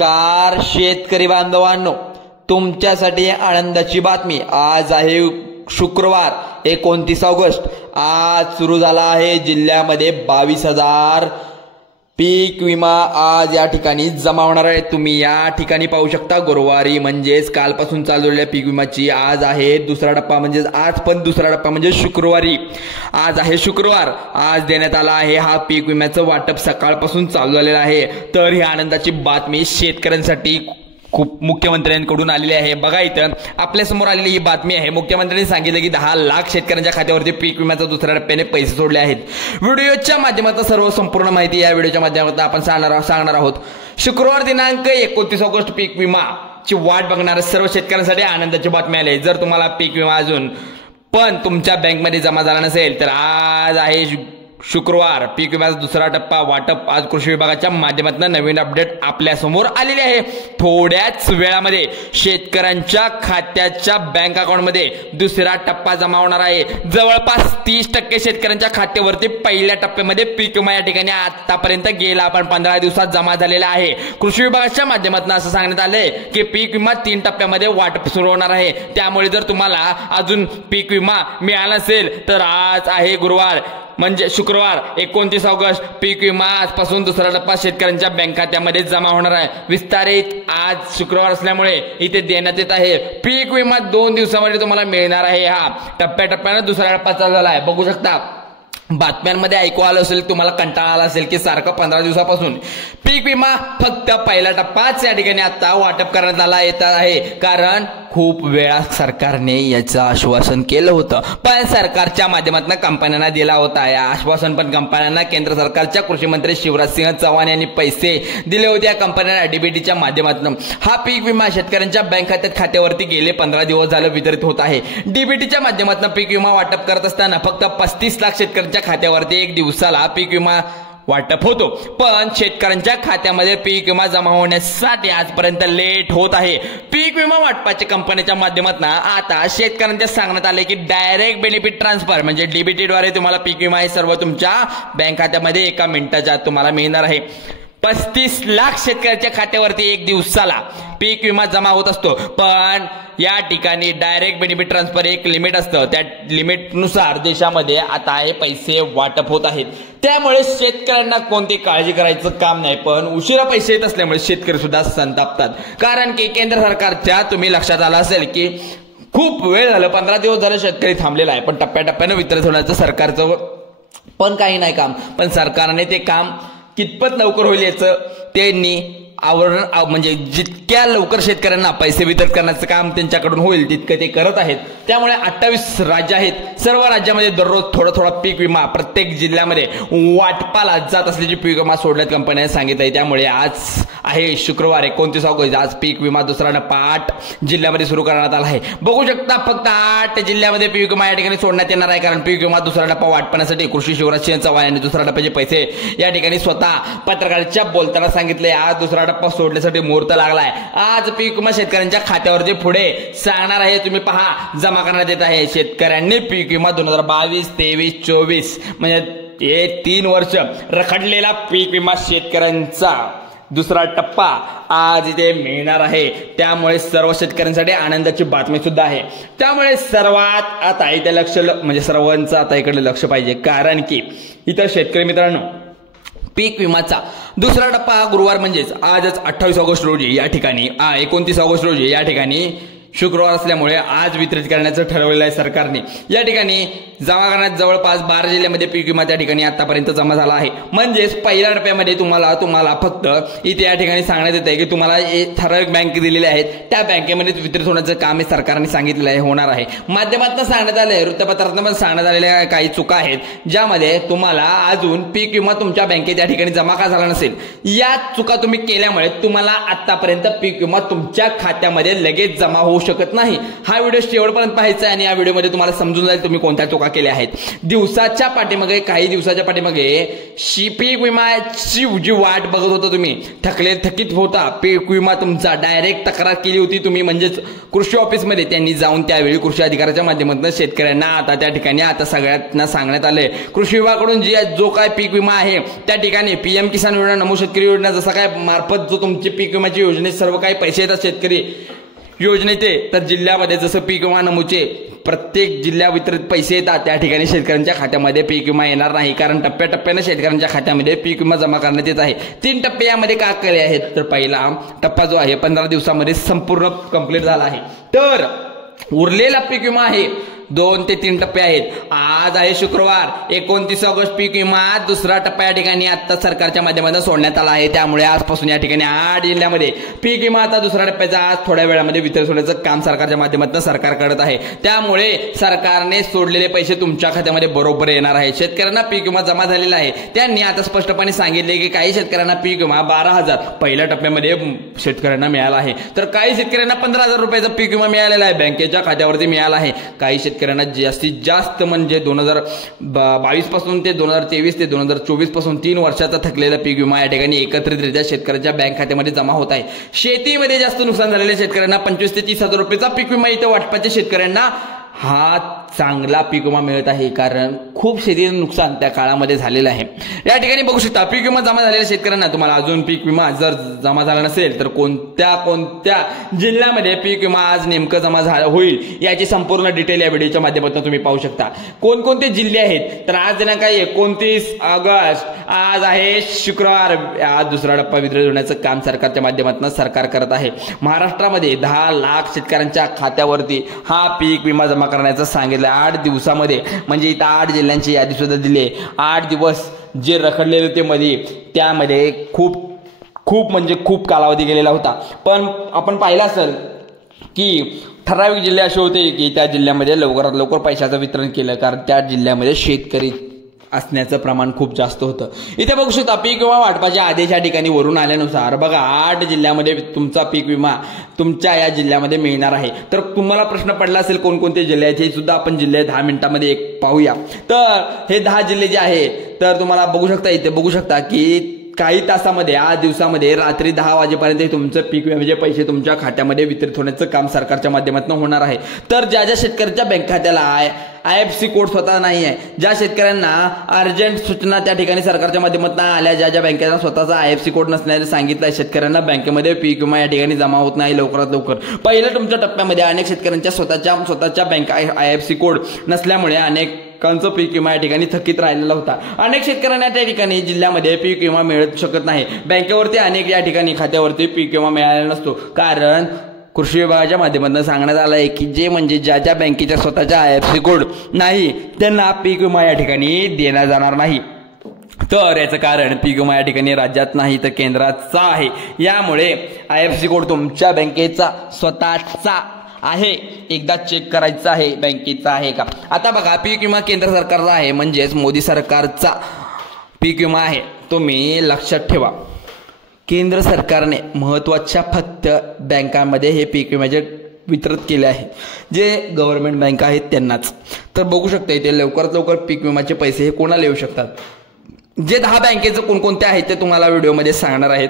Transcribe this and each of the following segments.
नमस्कार शेतकरी बांधवांनो, तुमच्यासाठी आनंदाची बातमी। आज आहे शुक्रवार 29 ऑगस्ट। आज सुरू झाला आहे जिल्ह्यामध्ये 22,000 पीक विमा आज या ठिकाणी जमा होणार आहे। तुम्ही या ठिकाणी पाहू शकता गुरुवारी म्हणजेच कालपासून चालू झालेल्या पीक विमाची आज आहे दुसरा टप्पा, म्हणजेच आज पण दुसरा टप्पा म्हणजे शुक्रवारी। आज आहे शुक्रवार, आज देण्यात आला आहे हा पीक विम्याचं वाटप सकाळपासून चालू झालेलं आहे। तर ही आनंदाची बातमी शेतकऱ्यांसाठी खूप मुख्यमंत्र्यांकडून आलेली आहे। बघा इथं आपल्या समोर आलेली ही बातमी आहे। मुख्यमंत्र्यांनी सांगितलं की 10 लाख शेतकऱ्यांच्या खात्यावरती पीक विम्याचा दुसऱ्या टप्प्याने पैसे सोडले आहेत। व्हिडिओच्या माध्यमातून सर्व संपूर्ण माहिती या व्हिडिओच्या माध्यमातून आपण सांगणार आहोत। शुक्रवार दिनांक 29 ऑगस्ट पीक विमा ची वाट बघणाऱ्या सर्व शेतकऱ्यांसाठी आनंदाची बातमी आली आहे। जर तुम्हाला पीक विमा अजून पण तुमच्या बँकमध्ये जमा झाला नसेल तर आज आहे शुक्रवार पीक विम्याचा दुसरा टप्पा वाटप। आज कृषी विभागाच्या माध्यमातून नवीन अपडेट आपल्या समोर आलेली आहे। थोड्याच वेळामध्ये शेतकऱ्यांच्या खात्याच्या बँक अकाउंटमध्ये दुसरा टप्पा जमा होणार आहे। जवळपास 30% शेतकऱ्यांच्या खात्यावरती पहिल्या टप्प्यामध्ये पीक विमा या ठिकाणी आतापर्यंत गेला आपण 15 दिवसात जमा झालेला आहे। कृषी विभागाच्या माध्यमातून असं सांगण्यात आलंय की पीक विमा 3 टप्प्यामध्ये वाटप सुरू होणार आहे। त्यामुळे जर तुम्हाला अजून पीक विमा मिळाला नसेल तर आज आहे गुरुवार म्हणजे शुक्रवार 29 ऑगस्ट पीक विमा आजपासून दुसरा टप्पा शेतकऱ्यांच्या बँक खात्यामध्ये जमा होणार आहे। विस्तारित आज शुक्रवार असल्यामुळे इथे देण्यात येत आहे पीक विमा 2 दिवसामध्ये तुम्हाला मिळणार आहे। हा टप्प्याटप्प्याने दुसरा टप्पा चालू झाला आहे। बघू शकता बातम्यांमध्ये ऐकू आलं असेल, तुम्हाला कंटाळा आला असेल की सारखं 15 दिवसापासून पीक विमा फक्त पहिला टप्पाच या ठिकाणी आता वाटप करण्यात आला येत आहे। कारण खूप वेळा सरकारने याचं आश्वासन केलं होतं, पण सरकारच्या माध्यमातून कंपन्यांना दिला होता। या आश्वासन पण कंपन्यांना केंद्र सरकारच्या कृषी मंत्री शिवराज सिंह चौहान यांनी पैसे दिले होते या कंपन्यांना डीबीटीच्या माध्यमातून। हा पीक विमा शेतकऱ्यांच्या बँक खात्यावरती गेले 15 दिवस झाले वितरित होत आहे। डीबीटीच्या माध्यमातून पीक विमा वाटप करत असताना फक्त 35 लाख शेतकऱ्यांच्या खात्यावरती एक दिवसाला पीक विमा वाटप होतो, पण शेतकऱ्यांच्या खात्यामध्ये पीक विमा जमा होण्यासाठी आजपर्यंत लेट होत आहे। पीक विमा वाटपाच्या कंपन्यांच्या माध्यमातून आता शेतकऱ्यांच्या सांगण्यात आले की डायरेक्ट बेनिफिट ट्रान्सफर म्हणजे डीबीटी द्वारे तुम्हाला पीक विमा हे सर्व तुमच्या बँक खात्यामध्ये 1 मिनिटाच्या आत तुम्हाला मिळणार आहे। 35 लाख शेतकऱ्याच्या खात्यावरती एक दिवसाला पीक विमा जमा होत असतो, पण या ठिकाणी डायरेक्ट बेनिफिट ट्रान्सफर एक लिमिट असतं, त्या लिमिटनुसार देशामध्ये आता हे पैसे वाटप होत आहेत। त्यामुळे शेतकऱ्यांना कोणती काळजी करायचं काम नाही, पण उशिरा पैसे येत असल्यामुळे शेतकरी सुद्धा संतापतात। कारण की केंद्र सरकारच्या तुम्ही लक्षात आलं असेल की खूप वेळ झालं, 15 दिवस झाले शेतकरी थांबलेला आहे, पण टप्प्याटप्प्याने वितरित होण्याचं सरकारचं पण काही नाही काम। पण सरकारने ते काम कितपत लवकर होईल याचं त्यांनी आवरण म्हणजे जितक्या लवकर शेतकऱ्यांना पैसे वितरित करण्याचं काम त्यांच्याकडून होईल तितकं ते करत आहेत। त्यामुळे 28 राज्य आहेत, सर्व राज्यामध्ये दररोज थोडा पीक विमा प्रत्येक जिल्ह्यामध्ये वाटपाला जात असल्याची पीक विमा सोडण्यात कंपन्यांनी सांगितलं आहे। त्यामुळे आज आहे शुक्रवार 29 ऑगस्ट, आज पीक विमा दुसरा टप्पा 8 जिल्ह्यामध्ये सुरू करण्यात आला आहे। बघू शकता फक्त 8 जिल्ह्यामध्ये पीक विमा या ठिकाणी सोडण्यात येणार आहे, कारण पीक विमा दुसरा टप्पा वाटपासाठी कृषी शिवराज सिंह चौहान यांनी दुसऱ्या टप्प्याचे पैसे या ठिकाणी स्वतः पत्रकारांच्या बोलताना सांगितले। आज दुसरा टप्पा सोडण्यासाठी मुहूर्त लागलाय। आज पीक विमा शेतकऱ्यांच्या खात्यावरती पुढे सांगणार आहे, तुम्ही पहा जमा करण्यात येत आहे। शेतकऱ्यांनी पीक विमा 2022, 23, 24 म्हणजे हे 3 वर्ष रखडलेला पीक विमा शेतकऱ्यांचा दुसरा टप्पा आज इथे मिळणार आहे। त्यामुळे सर्व शेतकऱ्यांसाठी आनंदाची बातमी सुद्धा आहे। त्यामुळे सर्वात आता इथे लक्ष म्हणजे सर्वांचं आता इकडे लक्ष पाहिजे, कारण की इथं शेतकरी मित्रांनो पीक विमाचा दुसरा टप्पा गुरुवार म्हणजेच आजच 28 ऑगस्ट रोजी या ठिकाणी 29 ऑगस्ट रोजी या ठिकाणी शुक्रवार असल्यामुळे आज वितरित करण्याचं ठरवलेलं आहे सरकारने। या ठिकाणी जमा करण्यात जवळपास 12 जिल्ह्यामध्ये पीक विमा त्या ठिकाणी आतापर्यंत जमा झाला आहे। म्हणजेच पहिल्या टप्प्यामध्ये तुम्हाला फक्त इथे या ठिकाणी सांगण्यात येत आहे की तुम्हाला ठराविक बँक दिलेले आहेत, त्या बँकेमध्ये वितरित होण्याचं काम हे सरकारने सांगितलेलं आहे, होणार आहे। माध्यमातून सांगण्यात आले, वृत्तपत्रातून पण सांगण्यात आलेल्या काही चुका आहेत, ज्यामध्ये तुम्हाला अजून पीक विमा तुमच्या बँकेत या ठिकाणी जमा का झाला नसेल, या चुका तुम्ही केल्यामुळे तुम्हाला आतापर्यंत पीक विमा तुमच्या खात्यामध्ये लगेच जमा होऊ पाहू शकत नाही। हा व्हिडिओ शेवटपर्यंत पाहायचा आहे आणि या व्हिडिओमध्ये तुम्हाला समजून जाईल तुम्ही कोणत्या चुका केल्या आहेत। दिवसाच्या पाठीमागे काही दिवसाच्या पाठीमागे पीक विमाची जी वाट बघत होता तुम्ही, थकीत होता पीक विमा तुमचा, डायरेक्ट तक्रार केली होती तुम्ही म्हणजेच कृषी ऑफिसमध्ये, त्यांनी जाऊन त्यावेळी कृषी अधिकाऱ्याच्या माध्यमातून शेतकऱ्यांना आता त्या ठिकाणी आता सगळ्यांना सांगण्यात आलंय कृषी विभागाकडून जो काय पीक विमा आहे त्या ठिकाणी पीएम किसान योजना, नमो शेतकरी योजना जसा काय मार्फत जो तुमची पीक विम्याची योजनेत सर्व काही पैसे येतात शेतकरी योजनेचे, तर जिल्ह्यामध्ये जसं पीक विमा नमूचे प्रत्येक जिल्ह्या वितरित पैसे येतात त्या ठिकाणी शेतकऱ्यांच्या खात्यामध्ये पीक विमा येणार नाही, कारण टप्प्याटप्प्याने शेतकऱ्यांच्या खात्यामध्ये पीक विमा जमा करण्यात येत आहे। 3 टप्पे यामध्ये का केले आहेत, तर पहिला टप्पा जो आहे 15 दिवसामध्ये संपूर्ण कंप्लीट झाला आहे, तर उरलेला पीक विमा आहे 2 ते 3 टप्पे आहेत। आज आहे शुक्रवार 29 ऑगस्ट, पीक विमा दुसरा टप्पा या ठिकाणी आता सरकारच्या माध्यमातून सोडण्यात आला आहे, त्यामुळे आजपासून या ठिकाणी 8 जिल्ह्यामध्ये पीक विमा आता दुसऱ्या टप्प्याचा आज थोड्या वेळामध्ये वितरण होण्याचं काम सरकारच्या माध्यमातून सरकार करत आहे, त्यामुळे सरकारने सोडलेले पैसे तुमच्या खात्यामध्ये बरोबर येणार आहे। शेतकऱ्यांना पीक विमा जमा झालेला आहे, त्यांनी आता स्पष्टपणे सांगितले की काही शेतकऱ्यांना पीक विमा 12,000 पहिल्या टप्प्यामध्ये शेतकऱ्यांना मिळाला आहे, तर काही शेतकऱ्यांना 15,000 रुपयाचा पीक विमा मिळालेला आहे, बँकेच्या खात्यावरती मिळाला आहे। काही शेतकऱ्यांना जास्तीत जास्त म्हणजे 2022 पासून ते 2023 ते 2024 पासून 3 वर्षाचा थकलेला पीक विमा या ठिकाणी एकत्रितरित्या शेतकऱ्याच्या बँक खात्यामध्ये जमा होत आहे। शेतीमध्ये जास्त नुकसान झालेल्या शेतकऱ्यांना 25 ते 30,000 रुपयाचा पीक विमा इथं वाटपाच्या शेतकऱ्यांना हा चांगला पीक विमा मिळत आहे, कारण खूप शेतीचं नुकसान त्या काळामध्ये झालेलं आहे। या ठिकाणी बघू शकता पीक विमा जमा झालेल्या शेतकऱ्यांना, तुम्हाला अजून पीक विमा जर जमा झाला नसेल तर कोणत्या जिल्ह्यामध्ये पीक विमा आज नेमकं जमा होईल याची संपूर्ण डिटेल या व्हिडिओच्या माध्यमातून तुम्ही पाहू शकता। कोणकोणते जिल्हे आहेत, तर आज दिनांक 29 ऑगस्ट, आज आहे शुक्रवार, आज दुसरा टप्पा वितरित होण्याचं काम सरकारच्या माध्यमातून सरकार करत आहे। महाराष्ट्रामध्ये 10 लाख शेतकऱ्यांच्या खात्यावरती हा पीक विमा जमा करण्याचं सांगितलं 8 दिवसामध्ये, म्हणजे इथं 8 जिल्ह्यांची यादी सुद्धा दिली आहे। 8 दिवस जे रखडलेले होते मध्ये, त्यामध्ये खूप म्हणजे खूप कालावधी गेलेला होता, पण आपण पाहिलं असेल की ठराविक जिल्हे असे होते की त्या जिल्ह्यामध्ये लवकरात लवकर पैशाचं वितरण केलं, कारण त्या जिल्ह्यामध्ये शेतकरी असण्याचं प्रमाण खूप जास्त होतं। इथे बघू शकता पीक विमा वाटपाच्या आदेश या ठिकाणी वरून आल्यानुसार बघा 8 जिल्ह्यामध्ये तुमचा पीक विमा तुमच्या या जिल्ह्यामध्ये मिळणार आहे। तर तुम्हाला प्रश्न पडला असेल कोणकोणते जिल्हे आहेत, हे सुद्धा आपण जिल्हे 10 मिनिटांमध्ये पाहूया। तर हे 10 जिल्हे जे आहे, तर तुम्हाला बघू शकता इथे बघू शकता की काही तासामध्ये 8 दिवसामध्ये रात्री 10 वाजेपर्यंत तुमचं पीक विम्याचे पैसे तुमच्या खात्यामध्ये वितरित होण्याचं काम सरकारच्या माध्यमातून होणार आहे। तर ज्या शेतकऱ्यांच्या बँक खात्याला IFSC कोड स्वतः नाही आहे, ज्या शेतकऱ्यांना अर्जंट सूचना त्या ठिकाणी सरकारच्या माध्यमातून आल्या, ज्या बँकेचा स्वतःचा IFSC कोड नसल्याने सांगितलंय शेतकऱ्यांना बँकेमध्ये पीक विमा या ठिकाणी जमा होत नाही लवकरात लवकर। पहिल्या तुमच्या टप्प्यामध्ये अनेक शेतकऱ्यांच्या स्वतःच्या बँक IFSC कोड नसल्यामुळे अनेकांचं पीक विमा या ठिकाणी थकीत राहिलेला होता। अनेक शेतकऱ्यांना त्या ठिकाणी जिल्ह्यामध्ये पीक विमा मिळत शकत नाही, बँकेवरती अनेक या ठिकाणी खात्यावरती पीक विमा मिळालेला नसतो, कारण कृषी विभागाच्या माध्यमातून सांगण्यात आलं आहे की जे म्हणजे ज्या बँकेच्या स्वतःच्या IFSC कोड नाही त्यांना पीक विमा या ठिकाणी देण्यात जाणार नाही। तर याचं कारण पीक विमा या ठिकाणी राज्यात नाही तर केंद्राचा आहे, यामुळे IFSC कोड तुमच्या बँकेचा स्वतःचा आहे, एकदा चेक करायचं आहे बँकेचा आहे का। आता बघा पीक विमा केंद्र सरकारचा आहे, म्हणजेच मोदी सरकारचा पीक विमा आहे, तुम्ही लक्षात ठेवा। केंद्र सरकारने महत्त्वाच्या फक्त बँकांमध्ये हे पीक विम्याचे वितरित केले आहे, जे गव्हर्नमेंट बँक आहेत त्यांनाच। तर बघू शकता इथे लवकरात लवकर पीक विम्याचे पैसे हे कोणाला येऊ शकतात, जे 10 बँकेचे कोणकोणते आहेत ते तुम्हाला व्हिडिओमध्ये सांगणार आहेत,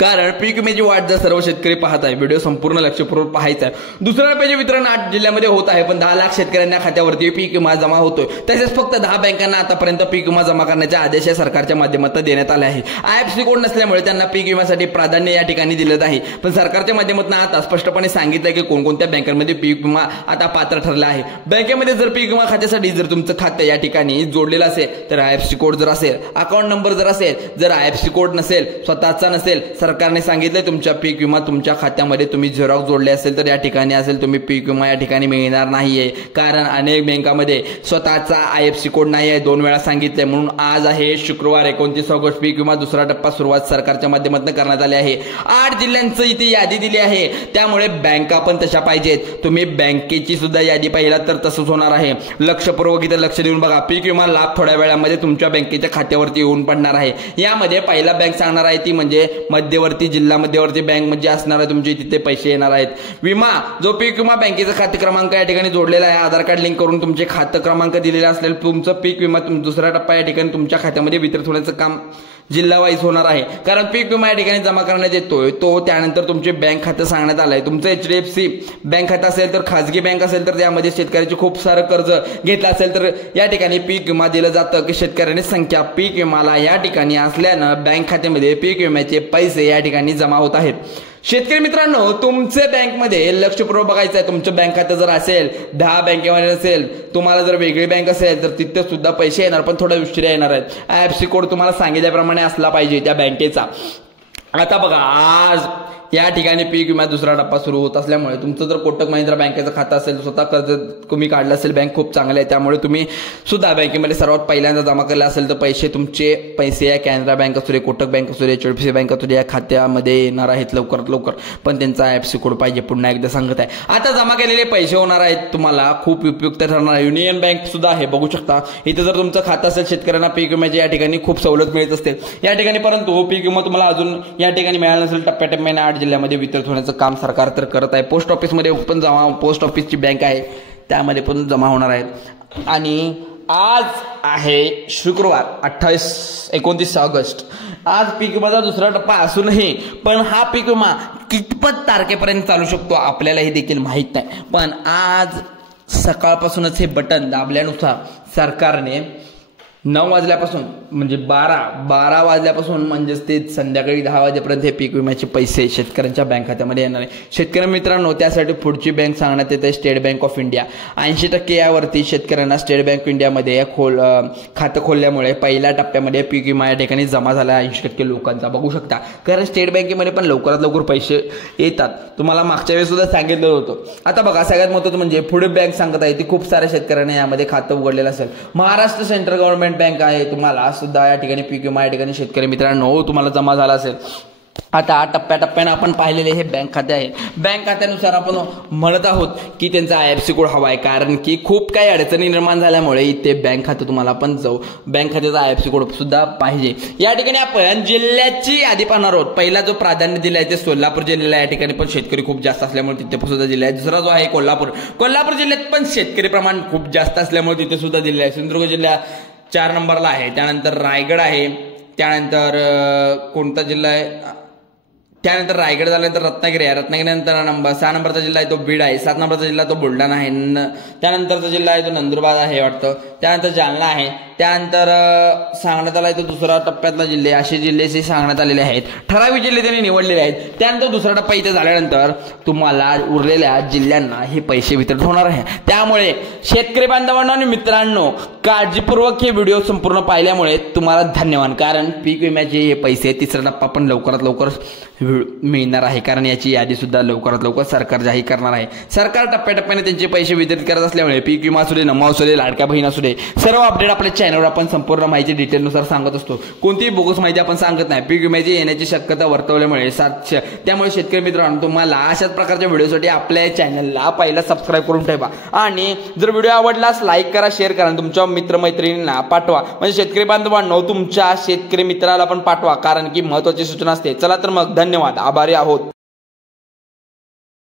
कारण पीक विम्याची वाट जर सर्व शेतकरी पाहत आहे, व्हिडिओ संपूर्ण लक्षपूर्वक पाहायचा आहे। दुसऱ्या टप्प्याचे वितरण 8 जिल्ह्यामध्ये होत आहे, पण 10 लाख शेतकऱ्यांच्या खात्यावरती पीक विमा जमा होतोय, तसेच फक्त 10 बँकांना आतापर्यंत पीक विमा जमा करण्याचे आदेश सरकारच्या माध्यमातून देण्यात आले आहे। IFSC कोड नसल्यामुळे त्यांना पीक विम्यासाठी प्राधान्य या ठिकाणी दिलं आहे, पण सरकारच्या माध्यमातून आता स्पष्टपणे सांगितलं की कोणकोणत्या बँकांमध्ये पीक विमा आता पात्र ठरला आहे। बँकेमध्ये जर पीक विमा खात्यासाठी जर तुमचं खातं या ठिकाणी जोडलेलं असेल, तर IFSC कोड जर असेल, अकाउंट नंबर जर असेल, जर IFSC कोड नसेल, स्वतःचा नसेल, सरकारने सांगितलंय तुमच्या पीक विमा तुमच्या खात्यामध्ये तुम्ही झेरॉक्स जोडले असेल तर या ठिकाणी असेल तुम्ही पीक विमा या ठिकाणी मिळणार नाहीये, कारण अनेक बँकांमध्ये स्वतःचा IFSC कोड नाही आहे, 2 वेळा सांगितलंय। म्हणून आज आहे शुक्रवार 29 ऑगस्ट, पीक विमा दुसरा टप्पा सुरुवात सरकारच्या माध्यमातून करण्यात आली आहे। 8 जिल्ह्यांचं इथे यादी दिली आहे, त्यामुळे बँका पण तशा पाहिजेत, तुम्ही बँकेची सुद्धा यादी पाहिला तर तसंच होणार आहे। लक्षपूर्वक इथे लक्ष देऊन बघा, पीक विमा लाभ थोड्या वेळामध्ये तुमच्या बँकेच्या खात्यावरती येऊन पडणार आहे। यामध्ये पहिला बँक सांगणार आहे ती म्हणजे मध्य मध्यवर्ती जिल्हा मध्यवर्ती बँक म्हणजे असणार आहे तुमचे, तिथे पैसे येणार आहेत. विमा, जो पीक विमा बँकेचा खाते क्रमांक या ठिकाणी जोडलेला आहे, आधार कार्ड लिंक करून तुमचे खाते क्रमांक दिलेला असलेला तुमचं पीक विमा दुसरा टप्पा या ठिकाणी तुमच्या खात्यामध्ये वितरित होण्याचं काम जिल्हा वाईज होणार आहे. कारण पीक विमा या ठिकाणी जमा करण्यात येतोय तो त्यानंतर तुमचे बँक खाते सांगण्यात आलंय. तुमचं HDFC बँक खातं असेल तर खाजगी बँक असेल तर त्यामध्ये शेतकऱ्याचे खूप सारं कर्ज घेतलं असेल तर या ठिकाणी पीक विमा दिलं जातं की शेतकऱ्याने संख्या पीक विमाला या ठिकाणी असल्यानं बँक खात्यामध्ये पीक विम्याचे पैसे या ठिकाणी जमा होत आहेत. शेतकरी मित्रांनो, तुमचे बँकमध्ये लक्षपूर्वक बघायचं आहे. तुमचं बँक खातं जर असेल 10 बँकेमध्ये असेल, तुम्हाला जर वेगळी बँक असेल तर तिथे सुद्धा पैसे येणार, पण थोडा उशिरा येणार आहेत. IFSC कोड तुम्हाला सांगितल्याप्रमाणे असला पाहिजे त्या बँकेचा. आता बघा, आज या ठिकाणी पीक विमा दुसरा टप्पा सुरू होत असल्यामुळे तुमचं जर कोटक महिंद्रा बँकेचं खातं असेल, स्वतः कर्ज तुम्ही काढलं असेल, बँक खूप चांगली आहे, त्यामुळे तुम्ही सुद्धा बँकेमध्ये सर्वात पहिल्यांदा जमा केला असेल तर तुमचे पैसे या कॅनरा बँक असू दे, कोटक बँक असू दे, HDFC बँक असू दे, या खात्यामध्ये येणार आहेत लवकरात लवकर. पण त्यांचा IFSC कोड पाहिजे. पुन्हा एकदा सांगत आहे, आता जमा केलेले पैसे होणार आहेत तुम्हाला खूप उपयुक्त ठरणार आहे. युनियन बँक सुद्धा आहे, बघू शकता. इथे जर तुमचं खातं असेल, शेतकऱ्यांना पीक विम्याची या ठिकाणी खूप सवलत मिळत असते या ठिकाणी, परंतु पीक विमा तुम्हाला अजून या ठिकाणी मिळाला नसेल. टप्प्याटप्प्याने 8 जिल्ह्यामध्ये वितरित होण्याचं काम सरकार तर करत आहे. पोस्ट ऑफिसमध्ये पण जमा, पोस्ट ऑफिसची बँक आहे त्यामध्ये पण जमा होणार आहेत. आणि आज आहे शुक्रवार 29 ऑगस्ट. आज पीक विमाचा दुसरा टप्पा असूनही पण हा पीक विमा कितपत तारखेपर्यंत चालू शकतो आपल्यालाही देखील माहीत नाही. पण आज सकाळपासूनच हे बटन दाबल्यानुसार सरकारने 9 वाजल्यापासून म्हणजे 12 वाजल्यापासून म्हणजेच ते संध्याकाळी 10 वाजेपर्यंत हे पीक विम्याचे पैसे शेतकऱ्यांच्या बँक खात्यामध्ये येणार आहे. शेतकरी मित्रांनो, त्यासाठी पुढची बँक सांगण्यात येते स्टेट बँक ऑफ इंडिया. 80% यावरती शेतकऱ्यांना स्टेट बँक ऑफ इंडियामध्ये खातं खोलल्यामुळे पहिल्या टप्प्यामध्ये पीक विमा या ठिकाणी जमा झाला 80% लोकांचा, बघू शकता. कारण स्टेट बँकेमध्ये पण लवकरात लवकर पैसे येतात. तुम्हाला मागच्या वेळेस सुद्धा सांगितलं होतं. आता बघा, सगळ्यात महत्त्वाचं म्हणजे पुढे बँक सांगत आहे ती खूप साऱ्या शेतकऱ्यांना यामध्ये खातं उघडलेलं असेल. महाराष्ट्र सेंट्रल गव्हर्नमेंट बँक आहे. तुम्हाला सुद्धा या ठिकाणी पीक विमा या ठिकाणी शेतकरी मित्रांनो तुम्हाला जमा झाला असेल. आता टप्प्याटप्प्याने आपण पाहिलेले हे बँक खाते आहे. बँक खात्यानुसार आपण म्हणत आहोत की त्यांचा IFSC कोड हवा आहे, कारण की खूप काही अडचणी निर्माण झाल्यामुळे इथे बँक खातं तुम्हाला पण बँक खात्याचा IFSC कोड सुद्धा पाहिजे. या ठिकाणी आपण जिल्ह्याची यादी पाहणार आहोत. पहिला जो प्राधान्य दिला आहे ते सोलापूर जिल्ह्याला, या ठिकाणी पण शेतकरी खूप जास्त असल्यामुळे तिथे सुद्धा जिल्हा आहे. दुसरा जो आहे कोल्हापूर जिल्ह्यात पण शेतकरी प्रमाण खूप जास्त असल्यामुळे तिथे सुद्धा जिल्हा आहे. सिंधुदुर्ग जिल्हा 4 नंबरला आहे. त्यानंतर रायगड आहे. त्यानंतर कोणता जिल्हा आहे, त्यानंतर रायगड झाल्यानंतर रत्नागिरी आहे. रत्नागिरीनंतर 6 नंबरचा जिल्हा आहे तो बीड आहे. 7 नंबरचा जिल्हा तो बुलढाणा आहे. त्यानंतरचा जिल्हा आहे तो नंदुरबार आहे वाटतं. त्यानंतर जालना आहे. त्यानंतर सांगण्यात आला आहे तो दुसरा टप्प्यातला जिल्हे, असे जिल्हे सांगण्यात आलेले आहेत. ठराविक जिल्हे त्यांनी निवडलेले आहेत. त्यानंतर दुसरा टप्पा इथे झाल्यानंतर तुम्हाला उरलेल्या जिल्ह्यांना हे पैसे वितरित होणार आहे. त्यामुळे शेतकरी बांधवांनो आणि मित्रांनो, काळजीपूर्वक हे व्हिडिओ संपूर्ण पाहिल्यामुळे तुम्हाला धन्यवाद. कारण पीक विम्याचे हे पैसे तिसरा टप्पा पण लवकरात लवकर मिळणार आहे, कारण याची यादी सुद्धा लवकरात लवकर सरकार जाहीर करणार आहे. सरकार टप्प्याटप्प्याने त्यांचे पैसे वितरित करत असल्यामुळे पीक विमा असू दे, नमो असू दे, लाडक्या बहीण असू दे, सर्व अपडेट आपल्या चॅनलवर आपण संपूर्ण माहिती डिटेलनुसार सांगत असतो. कोणतीही बोगस माहिती आपण सांगत नाही. पीक विम्याची येण्याची शक्यता वर्तवल्यामुळे त्यामुळे शेतकरी मित्रांनो, तुम्हाला अशाच प्रकारच्या व्हिडिओसाठी आपल्या चॅनलला पहिला सबस्क्राईब करून ठेवा. आणि जर व्हिडिओ आवडलास लाईक करा, शेअर करा, तुमच्या मित्रमैत्रिणींना पाठवा. म्हणजे शेतकरी बांधवांनो, तुमच्या शेतकरी मित्राला पण पाठवा, कारण की महत्त्वाची सूचना असते. चला तर मग, धन्यवाद, आभारी आहोत.